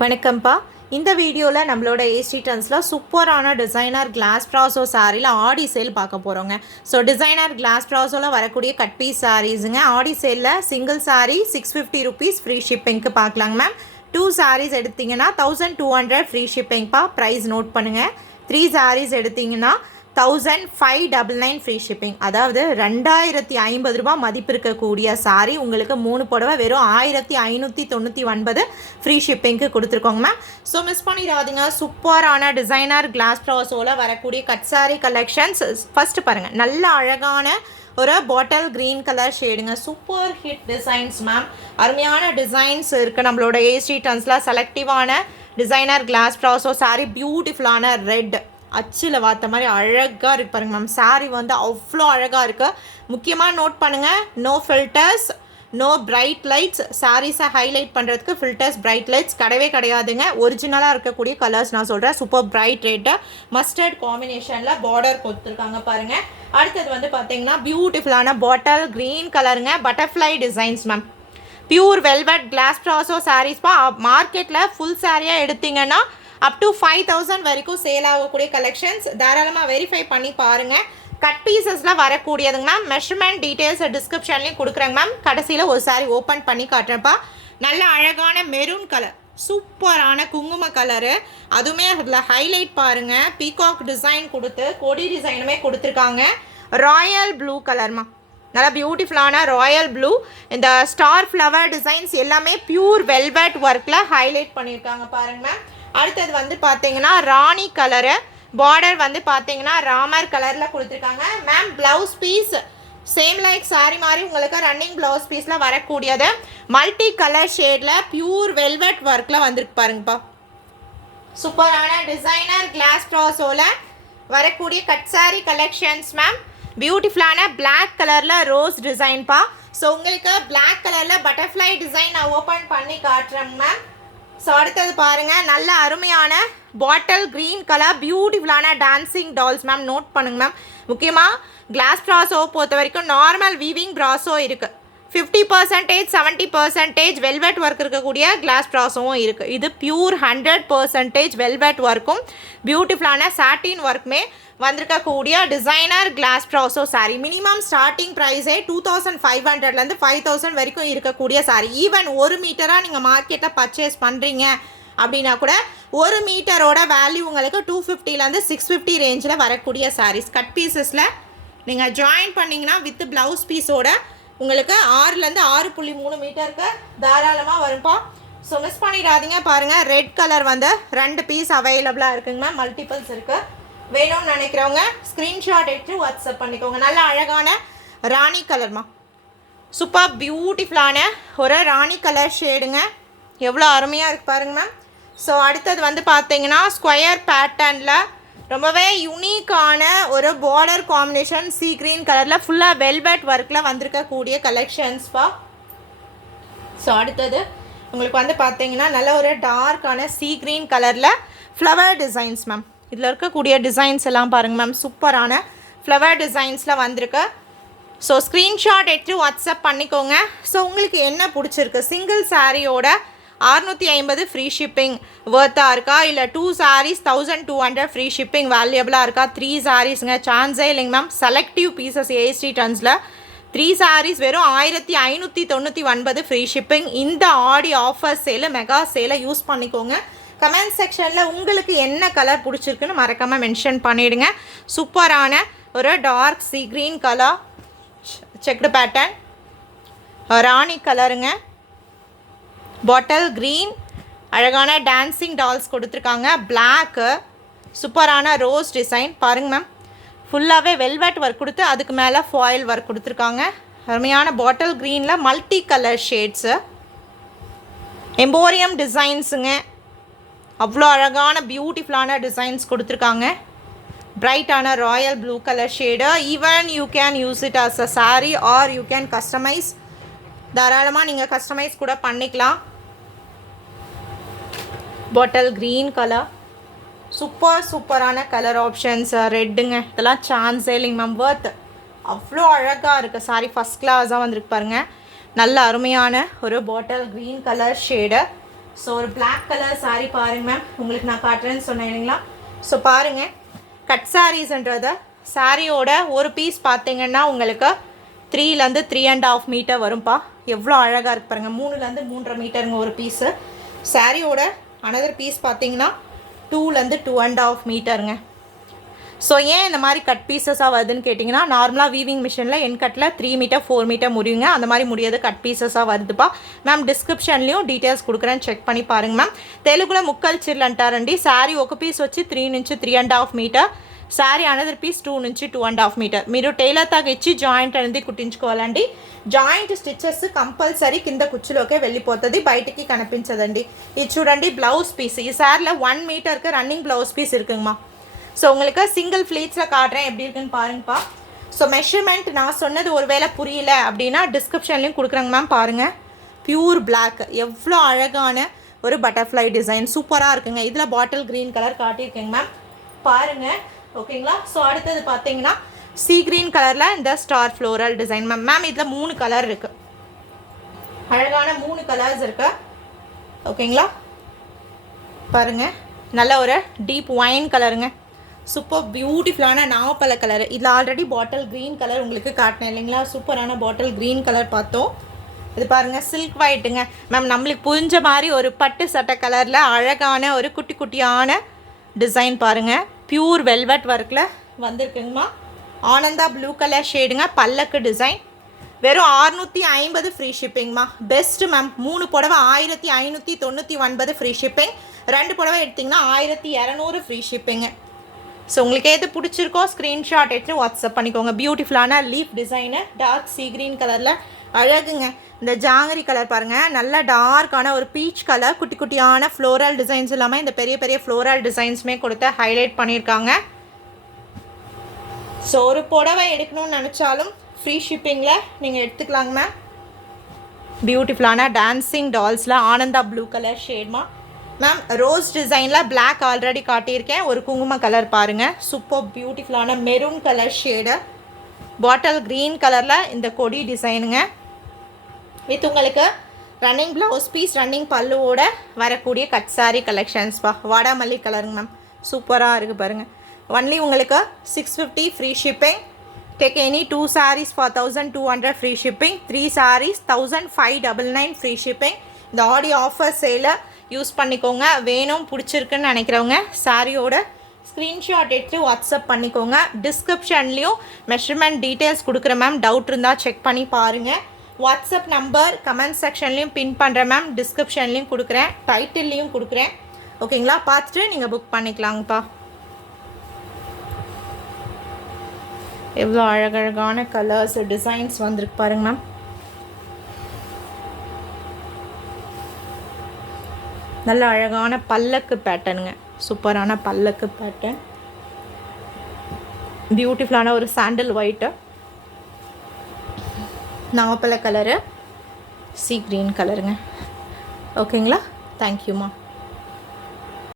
வணக்கம்ப்பா. இந்த வீடியோவில் நம்மளோட ஏஸ்டி ட்ரெண்ட்ஸில் சூப்பரான டிசைனர் கிளாஸ் ப்ராசோ சாரியில் ஆடி சேல் பார்க்க போகிறோங்க. ஸோ டிசைனர் கிளாஸ் ப்ராசோவில் வரக்கூடிய கட் பீஸ் சாரீஸுங்க. ஆடி சேலில் சிங்கிள் சாரீ ₹650 ஃப்ரீ ஷிப்பிங்க்கு பார்க்கலாங்க மேம். 2 சாரீஸ் எடுத்திங்கன்னா 1200 ஃப்ரீ ஷிப்பிங்ப்பா. ப்ரைஸ் நோட் பண்ணுங்கள். 3 சாரீஸ் எடுத்திங்கன்னா 1599 ஃப்ரீ ஷிப்பிங். அதாவது ₹2050 மதிப்பு இருக்கக்கூடிய சாரீ உங்களுக்கு 3 புடவை வெறும் 1599 ஃப்ரீ ஷிப்பிங்க்கு கொடுத்துருக்கோங்க மேம். ஸோ மிஸ் பண்ணிடாதீங்க. சூப்பரான டிசைனர் கிளாஸ் ப்ராசோவில் வரக்கூடிய கட் சாரீ கலெக்ஷன்ஸ். ஃபஸ்ட்டு பாருங்கள், நல்ல அழகான ஒரு பாட்டில் க்ரீன் கலர் ஷேடுங்க. Super hit designs ma'am. அருமையான டிசைன்ஸ் இருக்குது நம்மளோட ஏஸ்டி ட்ரெண்ட்ஸில். செலக்டிவான டிசைனர் கிளாஸ் ப்ராசோ சாரீ. பியூட்டிஃபுல்லான ரெட் அச்சில் வார்த்த மாதிரி அழகாக இருக்கு பாருங்க மேம். சாரீ வந்து அவ்வளோ அழகாக இருக்குது. முக்கியமாக நோட் பண்ணுங்கள், no filters, no bright lights. சாரீஸை ஹைலைட் பண்ணுறதுக்கு ஃபில்டர்ஸ் பிரைட் லைட்ஸ் கிடையவே கிடையாதுங்க. ஒரிஜினலாக இருக்கக்கூடிய கலர்ஸ் நான் சொல்கிறேன். சூப்பர் பிரைட் ரெட்டு மஸ்டர்ட் காம்பினேஷனில் பார்டர் கொடுத்துருக்காங்க பாருங்கள். அடுத்தது வந்து பார்த்தீங்கன்னா பியூட்டிஃபுல்லான பாட்டில் க்ரீன் கலருங்க. Butterfly designs ma'am. Pure velvet glass brasso சாரீஸ்ப்பா. மார்க்கெட்டில் ஃபுல் சாரியாக எடுத்திங்கன்னா அப் டு 5000 வரைக்கும் சேல் ஆகக்கூடிய கலெக்ஷன்ஸ். தாராளமாக வெரிஃபை பண்ணி பாருங்கள். கட் பீசஸில் வரக்கூடியதுங்க மேம். மெஷர்மெண்ட் டீட்டெயில்ஸ் டிஸ்கிரிப்ஷன்லேயும் கொடுக்குறேங்க மேம். கடைசியில் ஒரு சாரீ ஓப்பன் பண்ணி காட்டுறேன்ப்பா. நல்ல அழகான மெரூன் கலர், சூப்பரான குங்கும கலரு. அதுவுமே அதில் ஹைலைட் பாருங்கள். பீகாக் டிசைன் கொடுத்து கொடி டிசைனுமே கொடுத்துருக்காங்க. ராயல் ப்ளூ கலர்மா, நல்லா பியூட்டிஃபுல்லான ராயல் ப்ளூ. இந்த ஸ்டார் ஃப்ளவர் டிசைன்ஸ் எல்லாமே பியூர் வெல்வெட் ஒர்க்கில் ஹைலைட் பண்ணியிருக்காங்க பாருங்க மேம். அடுத்தது வந்து பார்த்தீங்கன்னா ராணி கலரு. பார்டர் வந்து பார்த்தீங்கன்னா ராமர் கலரில் கொடுத்துருக்காங்க ma'am. Blouse piece same like sari மாதிரி உங்களுக்கு ரன்னிங் ப்ளவுஸ் பீஸில் வரக்கூடியது. மல்டி கலர் ஷேடில் பியூர் வெல்வெட் ஒர்க்கில் வந்துருக்கு பாருங்கப்பா. சூப்பரான டிசைனர் கிளாஸ் ப்ராசோவில் வரக்கூடிய கட் சாரி கலெக்ஷன்ஸ் மேம். பியூட்டிஃபுல்லான பிளாக் கலரில் ரோஸ் டிசைன்ப்பா. ஸோ உங்களுக்கு பிளாக் கலரில் பட்டர்ஃப்ளை டிசைன் நான் ஓப்பன் பண்ணி காட்டுறேங்க மேம். ஸோ அடுத்தது பாருங்கள், நல்ல அருமையான பாட்டில் க்ரீன் கலர் பியூட்டிஃபுல்லான டான்சிங் டால்ஸ் மேம். நோட் பண்ணுங்க மேம். முக்கியமாக கிளாஸ் ப்ராசோ பொறுத்த வரைக்கும் நார்மல் வீவிங் ப்ராசோ இருக்குது. 50%, 70% வெல்வெட் ஒர்க் இருக்கக்கூடிய கிளாஸ் ப்ராசோவும் இருக்குது. இது பியூர் 100% வெல்வெட் ஒர்க்கும் பியூட்டிஃபுல்லான சாட்டின் ஒர்க்குமே வந்திருக்கக்கூடிய designer glass brasso sari. Minimum starting ப்ரைஸே 2500லேருந்து 5000 வரைக்கும் இருக்கக்கூடிய சாரீ. ஈவன் 1 மீட்டராக நீங்கள் மார்க்கெட்டில் பர்ச்சேஸ் பண்ணுறீங்க அப்படின்னா கூட 1 மீட்டரோட வேல்யூ உங்களுக்கு 250லேருந்து 650 ரேஞ்சில் வரக்கூடிய சாரீஸ். கட் பீசஸில் நீங்கள் ஜாயின் பண்ணிங்கன்னா வித் ப்ளவுஸ் பீஸோட உங்களுக்கு 6லேருந்து 6.3 மீட்டருக்கு தாராளமாக வரும்ப்பா. ஸோ மிஸ் பண்ணிடாதீங்க. பாருங்கள், ரெட் கலர் வந்து 2 பீஸ் அவைலபிளாக இருக்குங்க. மல்டிபிள்ஸ் இருக்குது. வேணும்னு நினைக்கிறவங்க ஸ்க்ரீன்ஷாட் எடுத்து வாட்ஸ்அப் பண்ணிக்கோங்க. நல்ல அழகான ராணி கலர்மா. சூப்பர் பியூட்டிஃபுல்லான ஒரு ராணி கலர் ஷேடுங்க. எவ்வளோ அருமையாக இருக்குது பாருங்க மேம். ஸோ அடுத்தது வந்து பார்த்தீங்கன்னா ஸ்கொயர் பேட்டர்னில் ரொம்பவே யூனிக்கான ஒரு பார்டர் காம்பினேஷன் சீ க்ரீன் கலரில் ஃபுல்லாக வெல்வெட் ஒர்க்கில் வந்திருக்கக்கூடிய கலெக்ஷன்ஸ்ப்பா. ஸோ அடுத்தது உங்களுக்கு வந்து பார்த்தீங்கன்னா நல்ல ஒரு டார்க்கான சீ க்ரீன் கலரில் ஃப்ளவர் டிசைன்ஸ் மேம். இதில் இருக்கக்கூடிய டிசைன்ஸ் எல்லாம் பாருங்கள் மேம். சூப்பரான ஃப்ளவர் டிசைன்ஸில் வந்திருக்கு. ஸோ ஸ்க்ரீன்ஷாட் எடுத்து வாட்ஸ்அப் பண்ணிக்கோங்க. ஸோ உங்களுக்கு என்ன பிடிச்சிருக்கு, சிங்கிள் சாரியோட 650 ஃப்ரீ ஷிப்பிங் வர்த்தாக இருக்கா, இல்லை 2 சாரீஸ் 1200 ஃப்ரீ ஷிப்பிங் வேல்யூபிளாக இருக்கா, 3 சாரீஸுங்க சான்ஸே இல்லைங்க மேம். செலக்டிவ் பீசஸ் ஏஸ்டி ட்ரெண்ட்ஸில் 3 சாரீஸ் வெறும் 1599 ஃப்ரீ ஷிப்பிங். இந்த ஆடி ஆஃபர் சேலை மெகா சேலை யூஸ் பண்ணிக்கோங்க. கமெண்ட் செக்ஷனில் உங்களுக்கு என்ன கலர் பிடிச்சிருக்குன்னு மறக்காமல் மென்ஷன் பண்ணிவிடுங்க. சூப்பரான ஒரு dark sea green colour checked pattern, ராணி கலருங்க, பாட்டில் க்ரீன், அழகான டான்சிங் டால்ஸ் கொடுத்துருக்காங்க. பிளாக்கு, சூப்பரான ரோஸ் டிசைன் பாருங்க மேம். ஃபுல்லாகவே வெல்வெட் ஒர்க் கொடுத்து அதுக்கு மேலே ஃபாயில் ஒர்க் கொடுத்துருக்காங்க. அருமையான பாட்டில் க்ரீனில் மல்டி கலர் ஷேட்ஸு, எம்போரியம் டிசைன்ஸுங்க. அவ்வளோ அழகான பியூட்டிஃபுல்லான டிசைன்ஸ் கொடுத்துருக்காங்க. பிரைட்டான royal blue colour shade. Even you can use it as a sari or you can customise. தாராளமாக நீங்கள் கஸ்டமைஸ் கூட பண்ணிக்கலாம். பாட்டில் க்ரீன் கலர், சூப்பரான கலர் ஆப்ஷன்ஸ். ரெட்டுங்க, இதெல்லாம் சான்ஸே இல்லைங்க மேம். வர்த் அவ்வளோ அழகாக இருக்குது சாரி. ஃபஸ்ட் கிளாஸாக வந்துருக்கு பாருங்கள். நல்ல அருமையான ஒரு bottle green colour shade. So ஒரு Black கலர் saree பாருங்க மேம், உங்களுக்கு நான் காட்டுறேன்னு சொன்னேன் இல்லைங்களா. ஸோ பாருங்கள், கட் சாரீஸ்ன்றத சாரியோட ஒரு பீஸ் பார்த்தீங்கன்னா உங்களுக்கு 3லேருந்து 3.5 மீட்டர் வரும்ப்பா. எவ்வளோ அழகாக இருக்கு பாருங்கள். 3லேருந்து 3.5 மீட்டருங்க ஒரு பீஸு. சாரியோட அனதர் பீஸ் பார்த்தீங்கன்னா 2லேருந்து 2.5 மீட்டருங்க. ஸோ ஏன் இந்த மாதிரி கட் பீசஸாக வருதுன்னு கேட்டிங்கன்னா, நார்மலாக வீவிங் மிஷினில் என் கட்டில் 3 மீட்டர் 4 மீட்டர் முடியுங்க. அந்த மாதிரி முடியாது, கட் பீசஸாக வருதுப்பா மேம். டிஸ்கிரிப்ஷன்லேயும் டீட்டெயில்ஸ் கொடுக்குறேன், செக் பண்ணி பாருங்கள் மேம். తెలుగులో ముక్కలు చీరలు అంటారండి. శారీ ఒక పీస్ వచ్చి 3 నుంచి 3.5 మీటర్, శారీ అనదర్ పీస్ 2 నుంచి 2.5 మీటర్. మీరు టైలర్ తాగా ఇచ్చి జాయింట్ అనేది కుట్టించుకోవాలండి. జాయింట్ స్టిచ్చెస్ కంపల్సరీ కింద కుచ్చులోకే వెళ్ళిపోతుంది, బయటికి కనిపించదండి. ఇది చూడండి బ్లౌజ్ పీస్. ఈ శారీలో 1 మీటర్க்கு రన్నింగ్ బ్లౌజ్ పీస్ இருக்குங்கம்மா. ஸோ உங்களுக்கு சிங்கிள் ஃப்ளீட்ஸில் காட்டுறேன், எப்படி இருக்குன்னு பாருங்கப்பா. ஸோ மெஷர்மெண்ட் நான் சொன்னது ஒரு வேளை புரியல அப்படின்னா டிஸ்கிரிப்ஷன்லேயும் கொடுக்குறேங்க மேம். பாருங்கள், பியூர் பிளாக், எவ்வளோ அழகான ஒரு பட்டர்ஃப்ளை டிசைன், சூப்பராக இருக்குங்க. இதில் பாட்டில் க்ரீன் கலர் காட்டியிருக்கேங்க மேம், பாருங்கள். ஓகேங்களா. ஸோ அடுத்தது பார்த்தீங்கன்னா சீ க்ரீன் கலரில் இந்த star floral design ma'am. Ma'am இதில் 3 கலர் இருக்குது, அழகான 3 கலர்ஸ் இருக்குது. ஓகேங்களா, பாருங்கள், நல்ல ஒரு டீப் ஒயின் கலருங்க, சூப்பர் பியூட்டிஃபுல்லான நாவப்பழ கலர். இதில் ஆல்ரெடி பாட்டில் க்ரீன் கலர் உங்களுக்கு காட்டினேன் இல்லைங்களா, சூப்பரான பாட்டில் க்ரீன் கலர் பார்த்தோம். இது பாருங்கள், சில்க் ஒயிட்டுங்க மேம். நம்மளுக்கு புரிஞ்ச மாதிரி ஒரு பட்டு சட்டை கலரில் அழகான ஒரு குட்டி குட்டியான டிசைன் பாருங்கள், பியூர் வெல்வெட் ஒர்க்கில் வந்திருக்குங்கம்மா. ஆனந்தா ப்ளூ கலர் ஷேடுங்க, பல்லக்கு டிசைன். வெறும் 650 ஃப்ரீ ஷிப்பிங்மா. Best ma'am. 3 புடவை 1599 ஃப்ரீ ஷிப்பிங். 2 புடவை எடுத்திங்கன்னா 1200 ஃப்ரீ ஷிப்பிங்கு. ஸோ உங்களுக்கு எது பிடிச்சிருக்கோ ஸ்க்ரீன்ஷாட் எடுத்து வாட்ஸ்அப் பண்ணிக்கோங்க. பியூட்டிஃபுல்லான leaf design, dark sea green கலரில் அழகுங்க. இந்த ஜாங்கரி கலர் பாருங்கள், நல்ல டார்க்கான ஒரு பீச் கலர், குட்டி குட்டியான ஃப்ளோரல் டிசைன்ஸ் இல்லாமல் இந்த பெரிய பெரிய ஃப்ளோரல் டிசைன்ஸுமே கொடுத்து ஹைலைட் பண்ணியிருக்காங்க. ஸோ ஒரு புடவை எடுக்கணும்னு நினச்சாலும் ஃப்ரீ ஷிப்பிங்கில் நீங்கள் எடுத்துக்கலாங்க மேம். பியூட்டிஃபுல்லான டான்ஸிங் டால்ஸில் ஆனந்தா ப்ளூ கலர் ஷேட்மா மேம். ரோஸ் டிசைனில் பிளாக் ஆல்ரெடி காட்டியிருக்கேன். ஒரு குங்கும கலர் பாருங்கள், சூப்பர் பியூட்டிஃபுல்லான maroon colour shade, bottle green கலரில் இந்த கொடி டிசைனுங்க. வித் உங்களுக்கு ரன்னிங் ப்ளவுஸ் பீஸ், ரன்னிங் பல்லுவோட வரக்கூடிய கட் சாரி கலெக்ஷன்ஸ்ப்பா. வாடாமல்லி கலருங்க மேம், சூப்பராக இருக்குது பாருங்கள். ஒன்லி உங்களுக்கு 650 free shipping. Take any 2 sarees for 1200 free shipping, 3 sarees 1599 free shipping. இந்த ஆடியோ ஆஃபர் சேலை யூஸ் பண்ணிக்கோங்க. வேணும் பிடிச்சிருக்குன்னு நினைக்கிறவங்க சாரியோட ஸ்க்ரீன்ஷாட் எடுத்து வாட்ஸ்அப் பண்ணிக்கோங்க. டிஸ்கிரிப்ஷன்லேயும் மெஷர்மெண்ட் டீட்டெயில்ஸ் கொடுக்குறேன் மேம். டவுட் இருந்தால் செக் பண்ணி பாருங்கள். வாட்ஸ்அப் நம்பர் கமெண்ட் செக்ஷன்லேயும் பின் பண்ணுறேன் மேம், டிஸ்கிரிப்ஷன்லேயும் கொடுக்குறேன், டைட்டில்லையும் கொடுக்குறேன். ஓகேங்களா, பார்த்துட்டு நீங்கள் புக் பண்ணிக்கலாங்கப்பா. எவ்வளோ அழகழகான கலர்ஸ் டிசைன்ஸ் வந்திருக்கு பாருங்க மேம். நல்ல அழகான பல்லக்கு பேட்டர்னுங்க, சூப்பரான பல்லக்கு பேட்டர்ன். பியூட்டிஃபுல்லான ஒரு சாண்டில் ஒயிட்டு, நாவப்பழ கலரு, சீ க்ரீன் கலருங்க. ஓகேங்களா, தேங்க்யூம்மா.